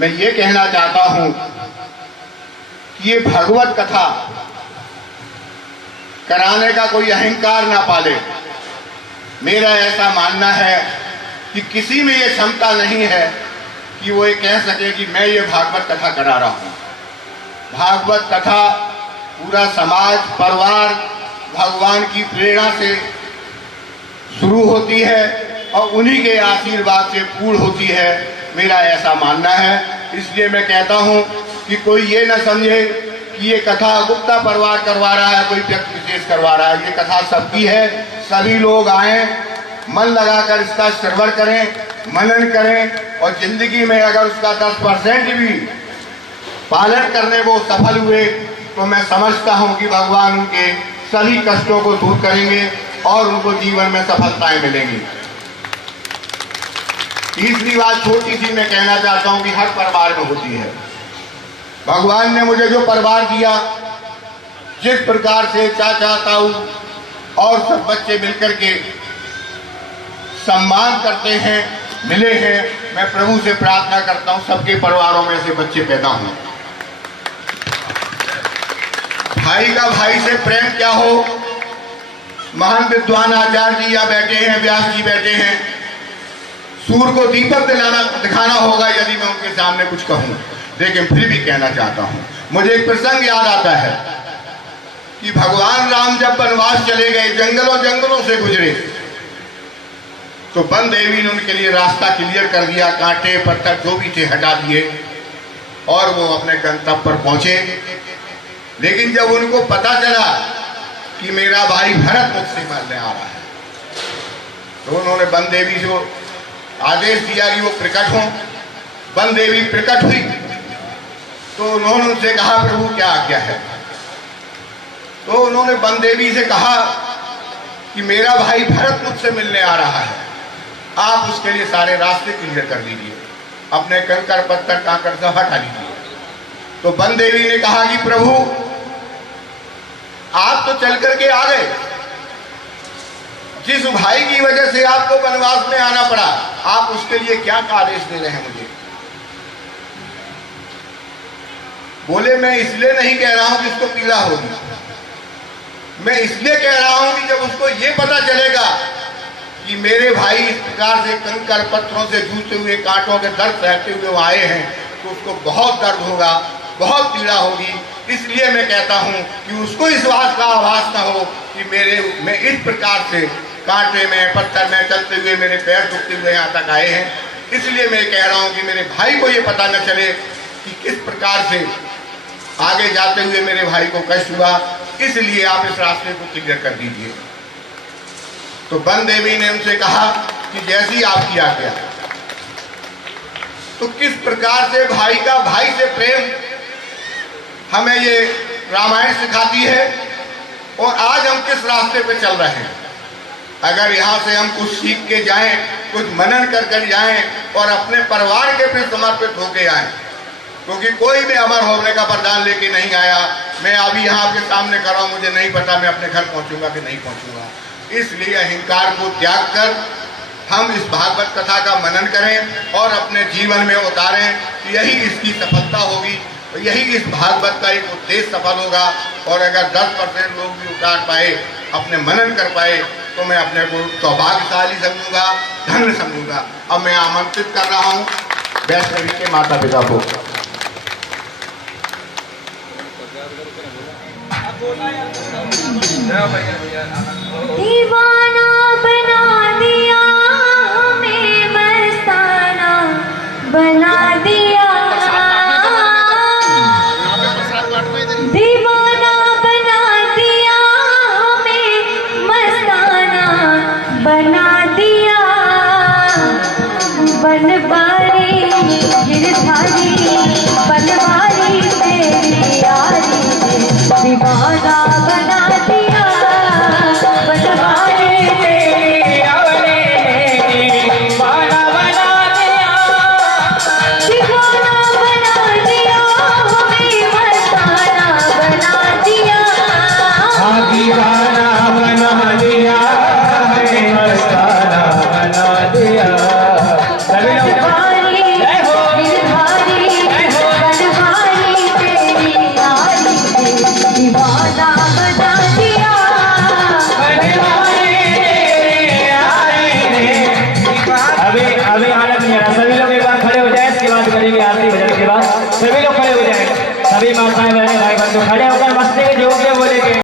मैं ये कहना चाहता हूं कि ये भगवत कथा कराने का कोई अहंकार ना पाले। मेरा ऐसा मानना है कि किसी में ये क्षमता नहीं है कि वो ये कह सके कि मैं ये भागवत कथा करा रहा हूं। भागवत कथा पूरा समाज, परिवार भगवान की प्रेरणा से शुरू होती है और उन्हीं के आशीर्वाद से पूर्ण होती है, मेरा ऐसा मानना है। इसलिए मैं कहता हूं कि कोई ये न समझे कि ये कथा गुप्ता परिवार करवा रहा है, कोई व्यक्ति विशेष करवा रहा है। ये कथा सबकी है, सभी लोग आए, मन लगाकर इसका श्रवण करें, मनन करें और जिंदगी में अगर उसका 10% भी पालन करने वो सफल हुए तो मैं समझता हूं कि भगवान उनके सभी कष्टों को दूर करेंगे और उनको जीवन में सफलताएं मिलेंगी। तीसरी बात छोटी सी मैं कहना चाहता हूं कि हर परिवार में होती है। भगवान ने मुझे जो परिवार दिया, जिस प्रकार से चाचा ताऊ और सब बच्चे मिलकर के सम्मान करते हैं, मिले हैं, मैं प्रभु से प्रार्थना करता हूं सबके परिवारों में से बच्चे पैदा हों। भाई का भाई से प्रेम क्या हो। महान विद्वान आचार्य जी यहाँ बैठे हैं, व्यास जी बैठे हैं। सूर्य को दीपक दिखाना होगा यदि मैं उनके सामने कुछ कहूं, लेकिन फिर भी कहना चाहता हूं। मुझे एक प्रसंग याद आता है कि भगवान राम जब वनवास चले गए, जंगलों जंगलों से गुजरे, तो वन देवी ने उनके लिए रास्ता क्लियर कर दिया, कांटे पत्थर जो भी थे हटा दिए और वो अपने गंतव्य पर पहुंचे। लेकिन जब उनको पता चला कि मेरा भाई भरत मुझसे मरने आ रहा है, तो उन्होंने वन देवी से आदेश दिया कि वो प्रकट हों। वन देवी प्रकट हुई तो उन्होंने उनसे कहा, प्रभु क्या आज्ञा है। तो उन्होंने वन देवी से कहा कि मेरा भाई भरत मुझसे मिलने आ रहा है, आप उसके लिए सारे रास्ते क्लियर कर दीजिए, अपने कंकड़ पत्थर कांकड़ सब हटा लीजिए। तो वन देवी ने कहा कि प्रभु आप तो चल करके आ गए, जिस भाई की वजह से आपको वनवास में आना पड़ा, आप उसके लिए क्या आदेश दे रहे हैं मुझे। बोले मैं इसलिए नहीं कह रहा हूं कि इसको पीड़ा होगी, मैं इसलिए कह रहा हूं कि जब उसको ये पता चलेगा कि मेरे भाई इस प्रकार से कंकड़ पत्थरों से जूझते हुए, कांटों के दर्द सहते हुए आए हैं, तो उसको बहुत दर्द होगा, बहुत पीड़ा होगी। इसलिए मैं कहता हूं कि उसको इस बात का आभास ना हो कि मैं इस प्रकार से कांटे में पत्थर में चलते हुए मेरे पैर दुखते हुए यहाँ तक आए हैं। इसलिए मैं कह रहा हूं कि मेरे भाई को ये पता न चले कि किस प्रकार से आगे जाते हुए मेरे भाई को कष्ट हुआ, इसलिए आप इस रास्ते को क्लियर कर दीजिए। तो वन देवी ने उनसे कहा कि जैसी आपकी आज्ञा। तो किस प्रकार से भाई का भाई से प्रेम हमें ये रामायण सिखाती है और आज हम किस रास्ते पे चल रहे हैं। अगर यहाँ से हम कुछ सीख के जाएं, कुछ मनन कर जाएं और अपने परिवार के प्रति समर्पित होके आएं, क्योंकि कोई भी अमर होने का वरदान लेके नहीं आया। मैं अभी यहाँ आपके सामने कर रहा हूँ, मुझे नहीं पता मैं अपने घर पहुँचूंगा कि नहीं पहुँचूंगा। इसलिए अहंकार को त्याग कर हम इस भागवत कथा का मनन करें और अपने जीवन में उतारें, यही इसकी सफलता होगी, यही इस भागवत का एक उद्देश्य सफल होगा। और अगर 10% लोग भी उतार पाए, अपने मनन कर पाए, तो मैं अपने को सौभाग्यशाली समझूंगा, धन्य समझूंगा। अब मैं आमंत्रित कर रहा हूँ वैष्णवी के माता पिता को। दीवाना बना दिया हमें, मस्ताना बना दिया, दीवाना बना दिया हमें, मस्ताना बना दिया। बनवारी गिरधारी बनवारी तेरी यारी, दीवाना बना दिया, बनवारी तेरी यारी, दीवाना बना दिया, दीवाना बना दिया हमें, मस्ताना बना दिया, दीवाना बना दिया हमें, मस्ताना बना दिया। बनवारी गिरधारी आरती भजन के बाद सभी लोग खड़े हो जाएंगे। सभी माताएं बहनें भाई बंधु खड़े होकर मस्ती में जोड़ के